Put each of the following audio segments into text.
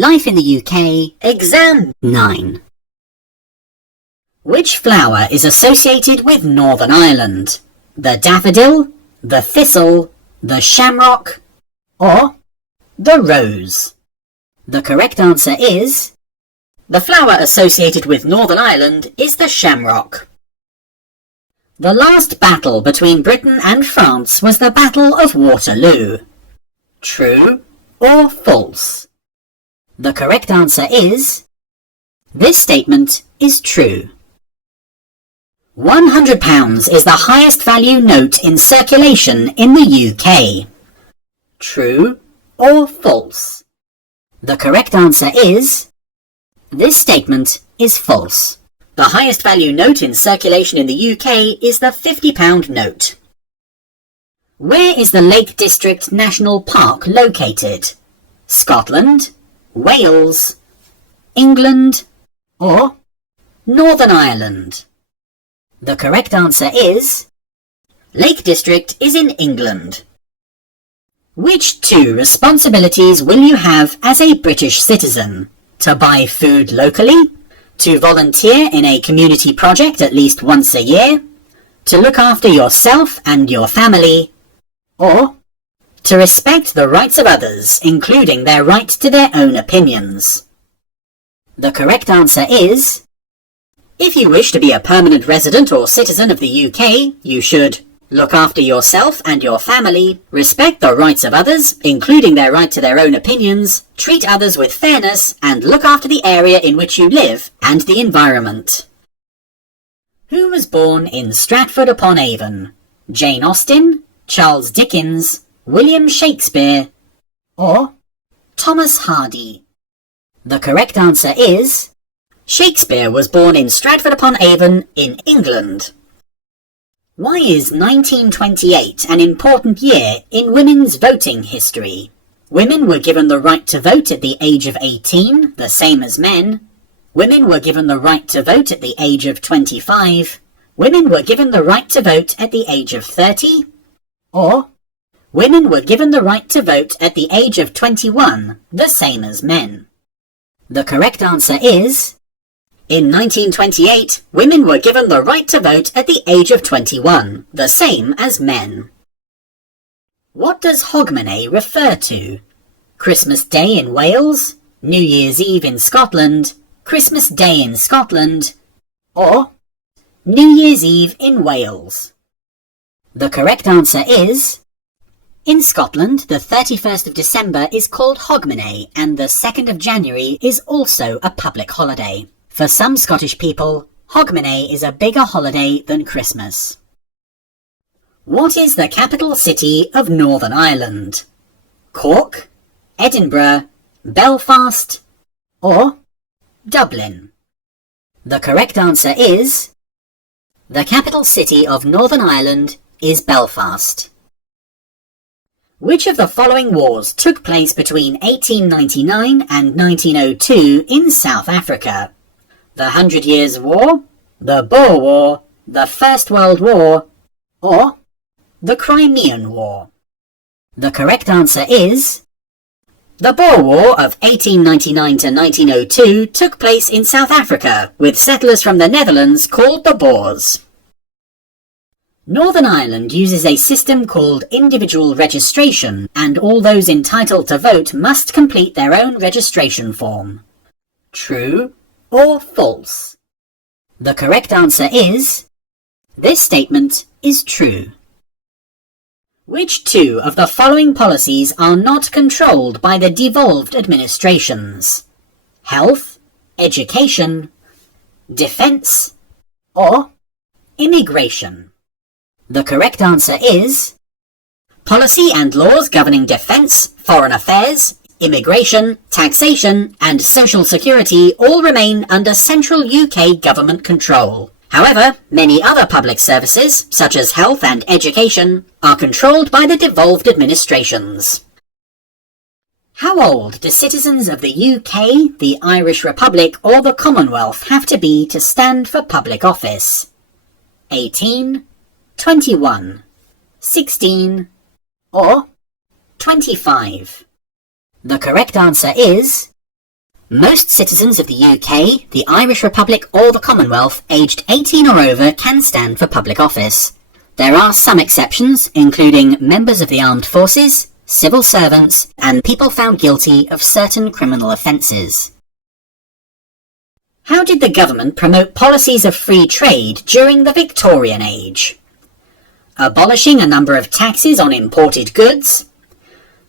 Life in the UK, Exam 9. Which flower is associated with Northern Ireland? The daffodil, the thistle, the shamrock, or the rose? The correct answer is... The flower associated with Northern Ireland is the shamrock. The last battle between Britain and France was the Battle of Waterloo. True or false? The correct answer is... This statement is true. £100 is the highest value note in circulation in the UK. True or false? The correct answer is... This statement is false. The highest value note in circulation in the UK is the £50 note. Where is the Lake District National Park located? Scotland, Wales, England, or Northern Ireland? The correct answer is... Lake District is in England. Which two responsibilities will you have as a British citizen? To buy food locally, to volunteer in a community project at least once a year, to look after yourself and your family, or to respect the rights of others, including their right to their own opinions? The correct answer is... If you wish to be a permanent resident or citizen of the UK, you should look after yourself and your family, respect the rights of others, including their right to their own opinions, treat others with fairness, and look after the area in which you live and the environment. Who was born in Stratford-upon-Avon? Jane Austen, Charles Dickens, William Shakespeare, or Thomas Hardy? The correct answer is... Shakespeare was born in Stratford-upon-Avon in England. Why is 1928 an important year in women's voting history? Women were given the right to vote at the age of 18, the same as men. Women were given the right to vote at the age of 25. Women were given the right to vote at the age of 30. Or, women were given the right to vote at the age of 21, the same as men. The correct answer is... In 1928, women were given the right to vote at the age of 21, the same as men. What does Hogmanay refer to? Christmas Day in Wales, New Year's Eve in Scotland, Christmas Day in Scotland, or New Year's Eve in Wales? The correct answer is... In Scotland, the 31st of December is called Hogmanay, and the 2nd of January is also a public holiday. For some Scottish people, Hogmanay is a bigger holiday than Christmas. What is the capital city of Northern Ireland? Cork, Edinburgh, Belfast, or Dublin? The correct answer is... The capital city of Northern Ireland is Belfast. Which of the following wars took place between 1899 and 1902 in South Africa? The 100 Years' War, the Boer War, the First World War, or the Crimean War? The correct answer is... The Boer War of 1899 to 1902 took place in South Africa, with settlers from the Netherlands called the Boers. Northern Ireland uses a system called individual registration, and all those entitled to vote must complete their own registration form. True or false? The correct answer is... This statement is true. Which two of the following policies are not controlled by the devolved administrations? Health, education, defence, or immigration? The correct answer is... Policy and laws governing defence, foreign affairs, immigration, taxation, and social security all remain under central UK government control. However, many other public services, such as health and education, are controlled by the devolved administrations. How old do citizens of the UK, the Irish Republic, or the Commonwealth have to be to stand for public office? 18, 21, 16, or 25? The correct answer is Most citizens of the UK, the Irish Republic or the Commonwealth aged 18 or over can stand for public office. There are some exceptions, including members of the armed forces, civil servants, and people found guilty of certain criminal offences. How did the government promote policies of free trade during the Victorian age? Abolishing a number of taxes on imported goods,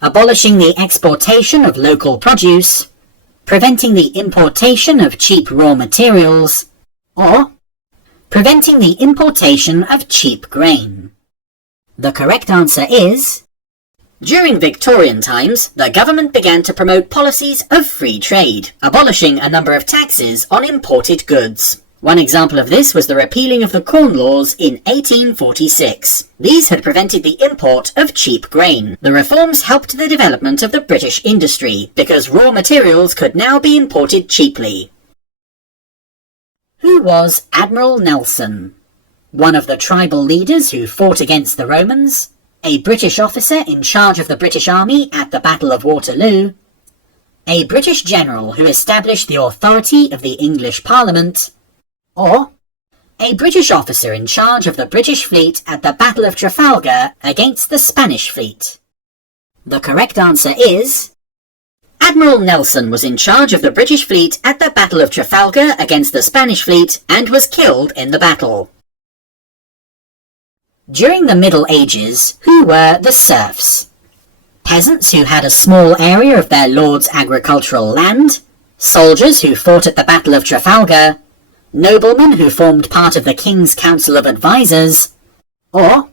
abolishing the exportation of local produce, preventing the importation of cheap raw materials, or preventing the importation of cheap grain. The correct answer is, during Victorian times, the government began to promote policies of free trade, abolishing a number of taxes on imported goods. One example of this was the repealing of the Corn Laws in 1846. These had prevented the import of cheap grain. The reforms helped the development of the British industry, because raw materials could now be imported cheaply. Who was Admiral Nelson? One of the tribal leaders who fought against the Romans, a British officer in charge of the British Army at the Battle of Waterloo, a British general who established the authority of the English Parliament, or a British officer in charge of the British fleet at the Battle of Trafalgar against the Spanish fleet. The correct answer is, Admiral Nelson was in charge of the British fleet at the Battle of Trafalgar against the Spanish fleet and was killed in the battle. During the Middle Ages, who were the serfs? Peasants who had a small area of their lord's agricultural land, soldiers who fought at the Battle of Trafalgar, noblemen who formed part of the King's Council of Advisors, or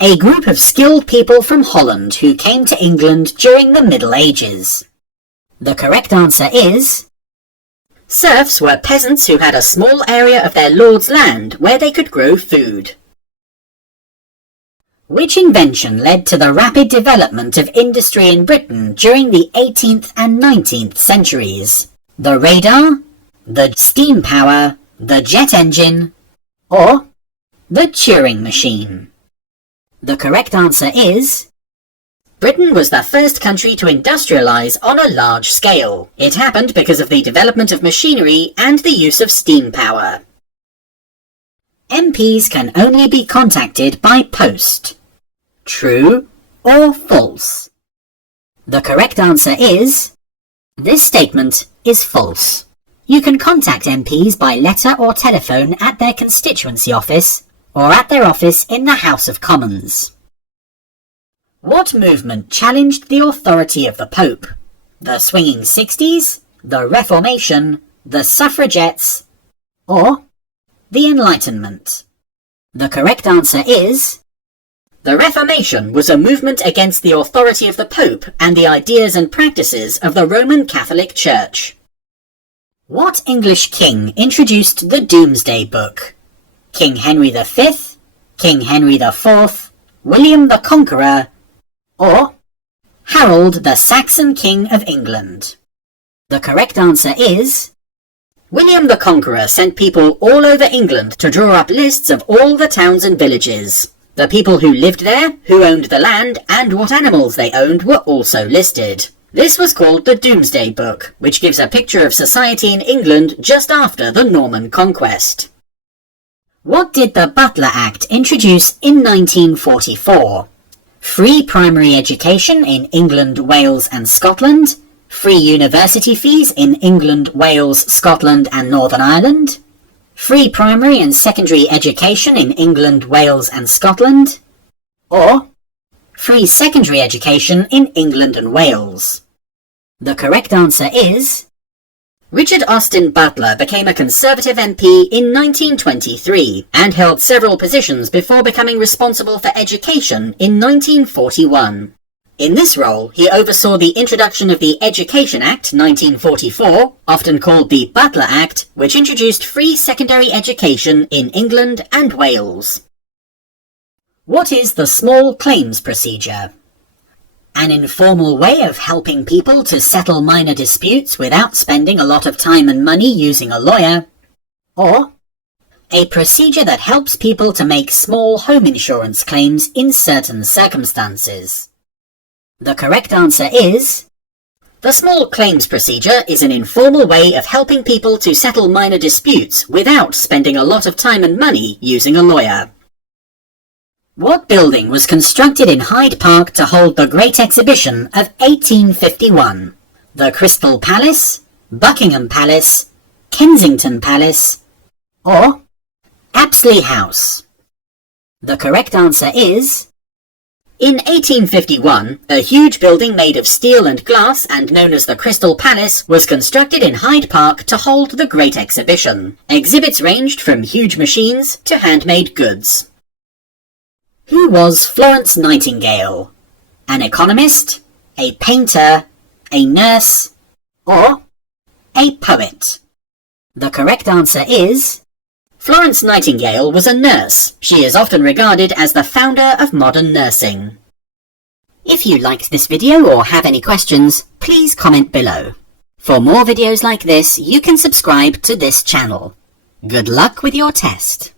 a group of skilled people from Holland who came to England during the Middle Ages. The correct answer is, serfs were peasants who had a small area of their lord's land where they could grow food. Which invention led to the rapid development of industry in Britain during the 18th and 19th centuries? The radar, the steam power, the jet engine, or the Turing machine? The correct answer is, Britain was the first country to industrialise on a large scale. It happened because of the development of machinery and the use of steam power. MPs can only be contacted by post. True or false? The correct answer is, this statement is false. You can contact MPs by letter or telephone at their constituency office or at their office in the House of Commons. What movement challenged the authority of the Pope? The Swinging Sixties, the Reformation, the Suffragettes, or the Enlightenment? The correct answer is, the Reformation was a movement against the authority of the Pope and the ideas and practices of the Roman Catholic Church. What English king introduced the Domesday Book? King Henry V, King Henry IV, William the Conqueror, or Harold the Saxon King of England? The correct answer is, William the Conqueror sent people all over England to draw up lists of all the towns and villages. The people who lived there, who owned the land, and what animals they owned were also listed. This was called the Domesday Book, which gives a picture of society in England just after the Norman Conquest. What did the Butler Act introduce in 1944? Free primary education in England, Wales and Scotland, free university fees in England, Wales, Scotland and Northern Ireland, free primary and secondary education in England, Wales and Scotland, or free secondary education in England and Wales? The correct answer is, Richard Austin Butler became a Conservative MP in 1923 and held several positions before becoming responsible for education in 1941. In this role, he oversaw the introduction of the Education Act 1944, often called the Butler Act, which introduced free secondary education in England and Wales. What is the small claims procedure? An informal way of helping people to settle minor disputes without spending a lot of time and money using a lawyer, or a procedure that helps people to make small home insurance claims in certain circumstances? The correct answer is, The small claims procedure is an informal way of helping people to settle minor disputes without spending a lot of time and money using a lawyer. What building was constructed in Hyde Park to hold the Great Exhibition of 1851? The Crystal Palace, Buckingham Palace, Kensington Palace, or Apsley House? The correct answer is... In 1851, a huge building made of steel and glass and known as the Crystal Palace was constructed in Hyde Park to hold the Great Exhibition. Exhibits ranged from huge machines to handmade goods. Who was Florence Nightingale? An economist, a painter, a nurse, or a poet? The correct answer is... Florence Nightingale was a nurse. She is often regarded as the founder of modern nursing. If you liked this video or have any questions, please comment below. For more videos like this, you can subscribe to this channel. Good luck with your test.